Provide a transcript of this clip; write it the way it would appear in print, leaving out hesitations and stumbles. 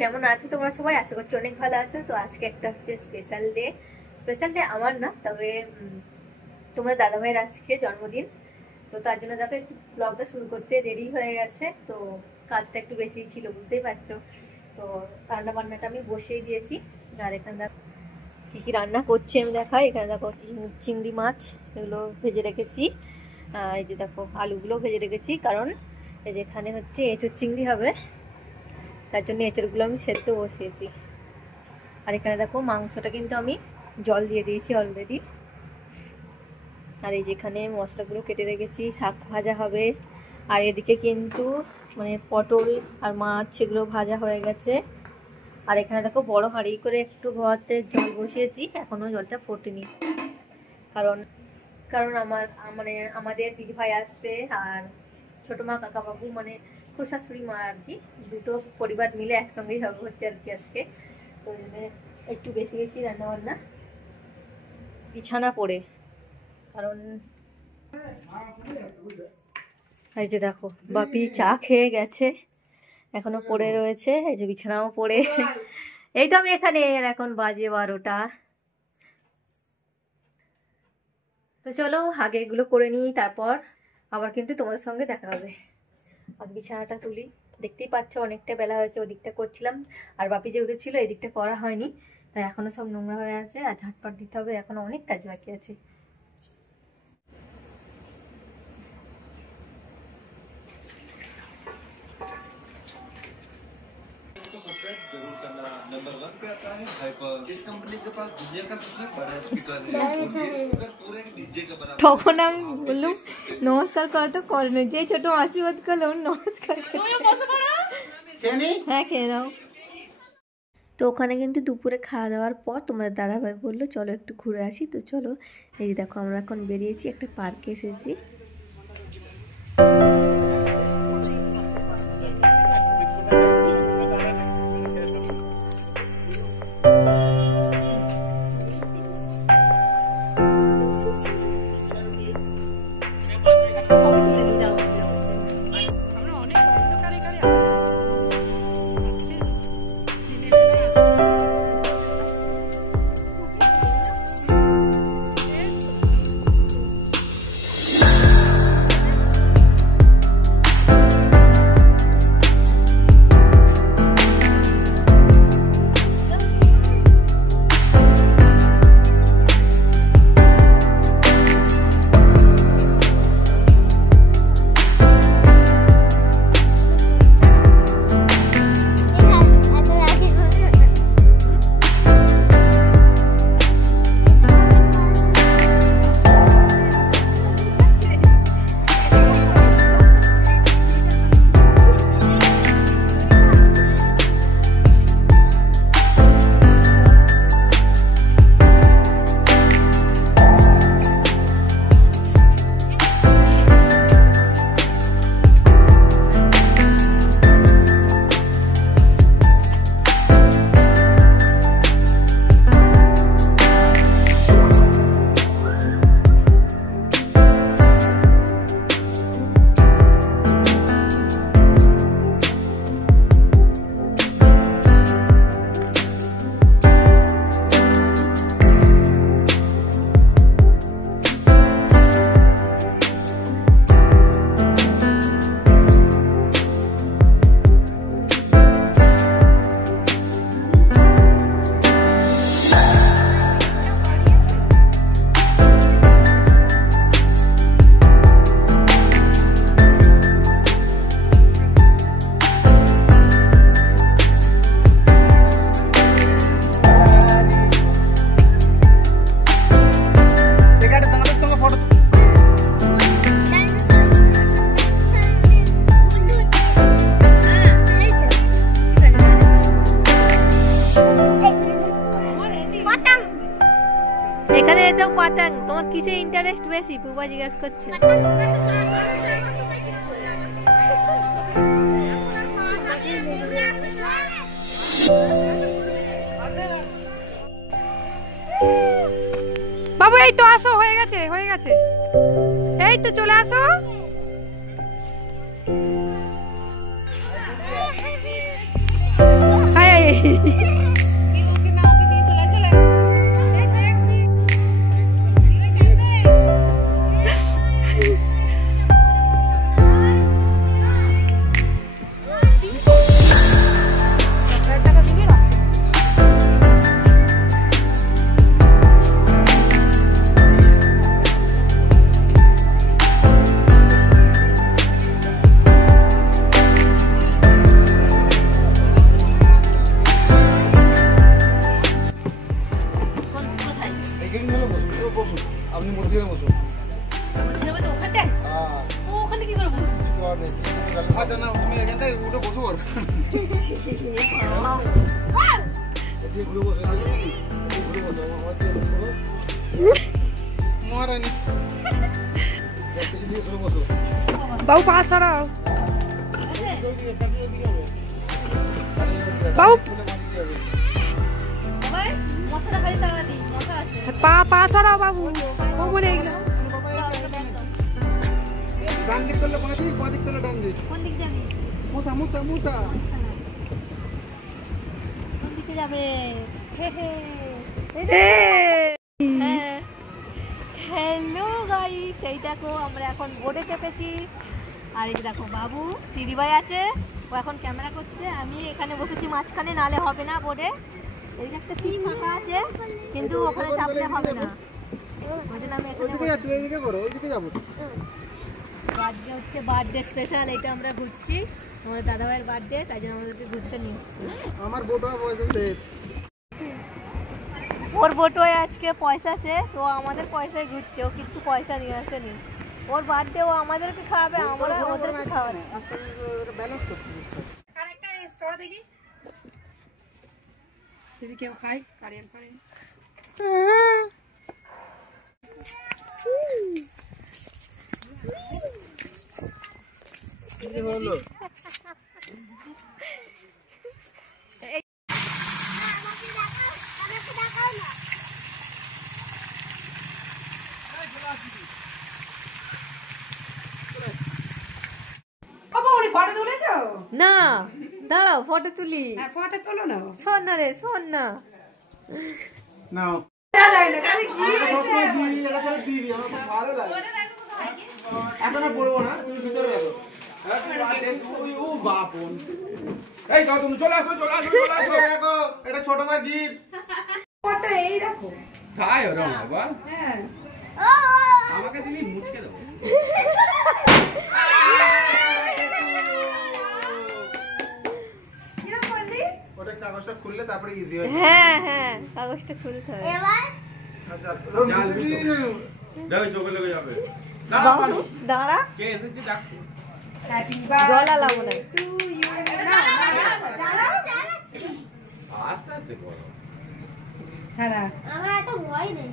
কেমন আছো তোমরা সবাই? আশা করছি অনেক ভালো আছো। তো আজকে একটা হচ্ছে স্পেশাল ডে আমার না, তবে তোমার দাদাভাইয়ের আজকে জন্মদিন। তো তার জন্য দেখো একটু ব্লগটা শুরু করতে দেরি হয়ে গেছে, তো কাজটা একটু বেশি ছিল বুঝতেই পারছো। তো রান্না বান্নাটা আমি বসিয়ে দিয়েছি। আর এখানে দেখো কী কী রান্না করছি আমি দেখাই। এখানে দেখো চিংড়ি মাছ এগুলো ভেজে রেখেছি। এই যে দেখো আলুগুলো ভেজে রেখেছি, কারণ এই যে এখানে হচ্ছে এঁচোড় চিংড়ি হবে, তার জন্য এঁচড়গুলো আমি সেদ্ধ বসিয়েছি। আর এখানে দেখো মাংসটা কিন্তু আমি জল দিয়ে দিয়েছি অলরেডি। আর এই যেখানে মশলাগুলো কেটে রেখেছি, শাক ভাজা হবে। আর এদিকে কিন্তু মানে পটল আর মাছ সেগুলো ভাজা হয়ে গেছে। আর এখানে দেখো বড় হাঁড়ি করে একটু ভাতে জল বসিয়েছি, এখনো জলটা ফোটেনি। কারণ আমাদের দিদিভাই আসবে, আর ছোটো মা কাকা বাবু মানে শাশুড়ি মা আর কি, দুটো পরিবার মিলে একসঙ্গেই হবে হচ্ছে আর কি আজকে। তো একটু বেশি বেশি রান্না বান্না বিছানা পড়ে, কারণ এই যে দেখো বাপি চা খেয়ে গেছে, এখনো পড়ে রয়েছে। এই যে বিছানাও পড়ে, এই তো আমি এখানে। এখন বাজে 12টা। তো চলো আগে এগুলো করে নিই, তারপর আবার কিন্তু তোমাদের সঙ্গে দেখা হবে। আর বিছানাটা তুলি, দেখতেই পাচ্ছ অনেকটা বেলা হয়েছে। ওদিকটা করছিলাম, আর বাপি যেহেতু ছিল এই দিকটা করা হয়নি, তাই এখনো সব নোংরা হয়ে আছে। আর ঝাটপাট দিতে হবে, এখনো অনেক কাজ বাকি আছে। जरूर करना। नंबर 1 पे आता है हाइपर। इस कंपनी के पास दुनिया का सबसे बड़ा स्पीकर है और ये स्पीकर पूरे डीजे का बना। তখন আমি বললাম নমস্কার করা তো করেনি, যেই ছোট আশীর্বাদ করলাম নমস্কার। হ্যাঁ খেয়ে নাও। তো ওখানে কিন্তু দুপুরে খাওয়া দাওয়ার পর তোমাদের দাদাভাই বললো চলো একটু ঘুরে আসি। তো চলো, এই দেখো আমরা এখন বেরিয়েছি, একটা পার্কে এসেছি। এখানে এসেও পাতাং, তোমার কিসে ইন্টারেস্ট বেশি? পুবা জিজ্ঞাস করছে। বাবু এই তো আসো, হয়ে গেছে হয়ে গেছে, এই তো চলে আসো। হ্যাঁ আচ্ছা না তুমি এখানটায় উঠে বসো বল ঘুরে বসো ঘুরে বসো মহারানী বসো বাবু পা ছড়াও বাবু পা ছড়াও বাবু ও মনে ডান দিক করলে কোন দিক বাঁ দিক করলে ডান দিক কোন দিক যাবি? মুছা মুছা মুছা কোন দিকে যাবে? হ্যালো গাইস, এই দেখো আমরা এখন বোটে চেপেছি। আর এই দেখো বাবু দিদিভাই আছে, ও এখন ক্যামেরা করছে। আমি এখানে বসেছি মাঝখানে, নালে হবে না বোটে। এই একটা কি ফাঁকা আছে, কিন্তু ওখানে চাপলে হবে না। ওই জন্য আমি এখানে ওইদিকে যাচ্ছি, ওইদিকে করো, ওইদিকে যাবো। বার্থডে হচ্ছে, বার্থডে স্পেশাল। এটা আমরা ঘুরছি, আমাদের দাদাভাইয়ের বার্থডে, তাই জন্য আমাদেরকে ঘুরতে নিয়ে আমার বোট পয়সা ওর বোটোয় আজকে পয়সা আছে, তো আমাদের পয়সায় ঘুরছে। ও কিচ্ছু পয়সা নিয়ে আসেনি। ওর বার্থডে, ও আমাদেরকে খাওয়াবে, আমরা ওদেরকে খাওয়াবে। ব্যালেন্স করতে আরেকটা স্টোর দেখি যদি কেউ খায় কারিয়ান করে কি হলো বাবা উনি ফটো তুলেছো? না দাঁড়াও, ফটো তুলি। হ্যাঁ ফটো তোলো না। শোন না রে, শোন না। নাও ভালো লাগে এখন আর পড়বো না, তুমি ভিতরে যাবো। ও বাপন এই দাও, তুমি চলে আসো চলে আসো চলে আসো। দেখো এটা ছোট মার গিফট। ফটো এই রাখো। খায় ওরা বাবা, হ্যাঁ আমাকে তুমি মুচকে দাও। কিরম করলি? ওটা কাগজটা খুললে তারপরে ইজি হয়। হ্যাঁ হ্যাঁ, কাগজটা খুলতে হবে। আচ্ছা দাও চোখে লেগে যাবে। বাবু দাঁড়া, কে এসেছে ডাক। হ্যাপি গলা লাগবো না। To you. না আস্তে আস্তে করো। হ্যাঁ আমার এত ভয় নেই।